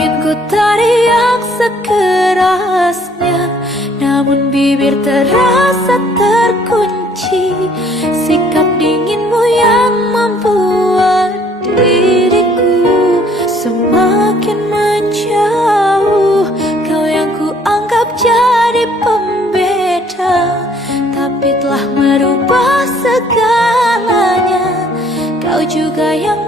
Ingin ku teriak sekerasnya, namun bibir terasa terkunci. Sikap dinginmu yang membuat diriku semakin menjauh. Kau yang ku anggap jadi pembeda, tapi telah merubah segalanya. Kau juga yang